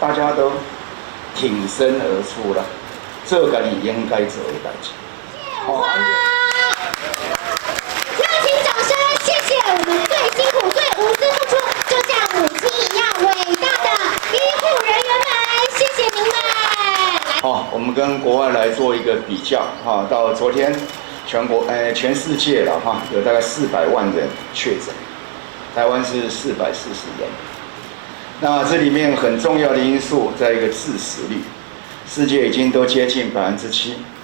大家都挺身而出了，做家己应该做的代志。热情掌声，谢谢我们最辛苦、最无私付出，就像母亲一样伟大的医护人员们，谢谢您们。我们跟国外来做一个比较，到昨天全世界了有大概400万人确诊，台湾是440人。那这里面很重要的因素在一个致死率，世界已经都接近7%，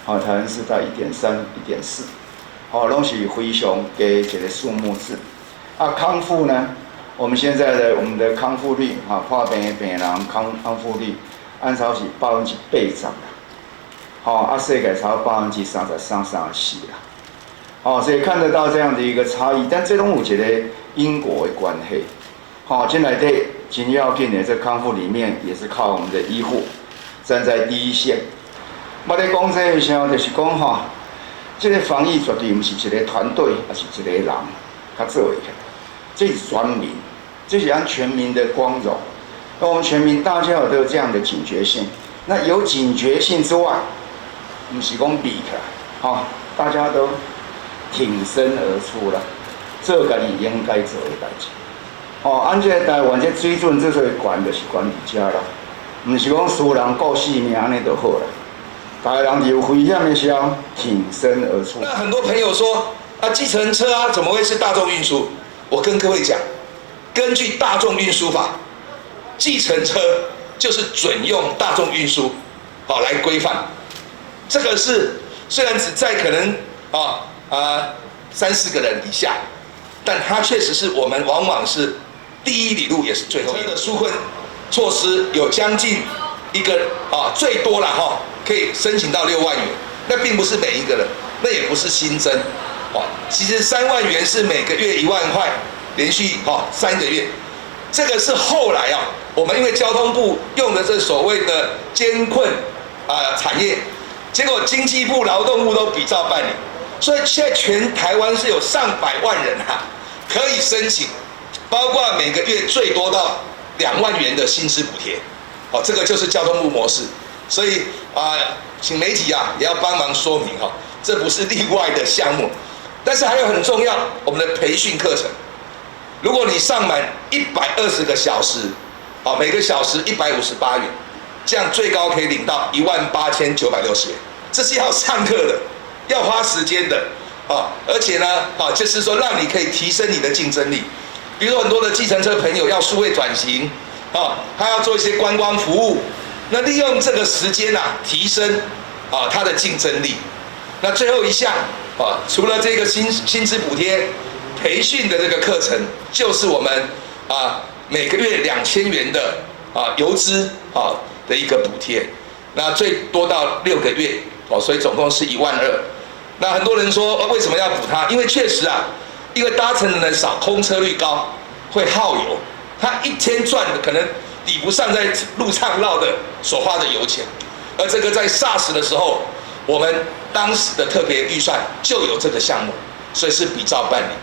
台湾是在1.3、1.4，拢是非常低一个数目字。康复呢，我们现在我们的康复率，破病的病人康复率，按照是80%啦，世界差不多33、34啦，所以看得到这样的一个差异，但这种有一个因果的关系。这内底真要紧的，这康复里面也是靠我们的医护站在第一线。我咧讲这个时候，就是讲这个防疫绝对不是一个团队，而是一个人他做的，这是全民，这是按全民的光荣。那我们全民大家都有这样的警觉性。那有警觉性之外，不是讲比起来，大家都挺身而出了，做家己应该做的代志。按这台湾这水准之所以悬，就是悬伫遮啦，唔是讲输人顾性命安尼就好啦。大家人伫有危险的时候挺身而出。那很多朋友说计程车怎么会是大众运输？我跟各位讲，根据大众运输法，计程车就是准用大众运输来规范。这个是虽然只在可能3、4个人以下，但它确实是我们往往是第一里路，也是最后一个纾困措施，有将近一个最多了可以申请到6万元。那并不是每一个人，那也不是新增其实3万元是每个月1万块，连续3个月。这个是后来我们因为交通部用的这所谓的艰困产业，结果经济部、劳动部都比照办理，所以现在全台湾是有上百万人可以申请，包括每个月最多到2万元的薪资补贴，这个就是交通部模式。所以请媒体也要帮忙说明这不是例外的项目。但是还有很重要，我们的培训课程，如果你上满120个小时，每个小时158元，这样最高可以领到18960元，这是要上课的，要花时间的而且呢就是说让你可以提升你的竞争力。比如说很多的计程车朋友要数位转型他要做一些观光服务，那利用这个时间提升他的竞争力。那最后一项除了这个薪资补贴，培训的这个课程，就是我们每个月2000元的游资的一个补贴，那最多到6个月所以总共是1万2。那很多人说为什么要补它？因为确实因为搭乘的人少，空车率高，会耗油，他一天赚的可能抵不上在路上绕的所花的油钱。而这个在 SARS 的时候，我们当时的特别预算就有这个项目，所以是比照办理。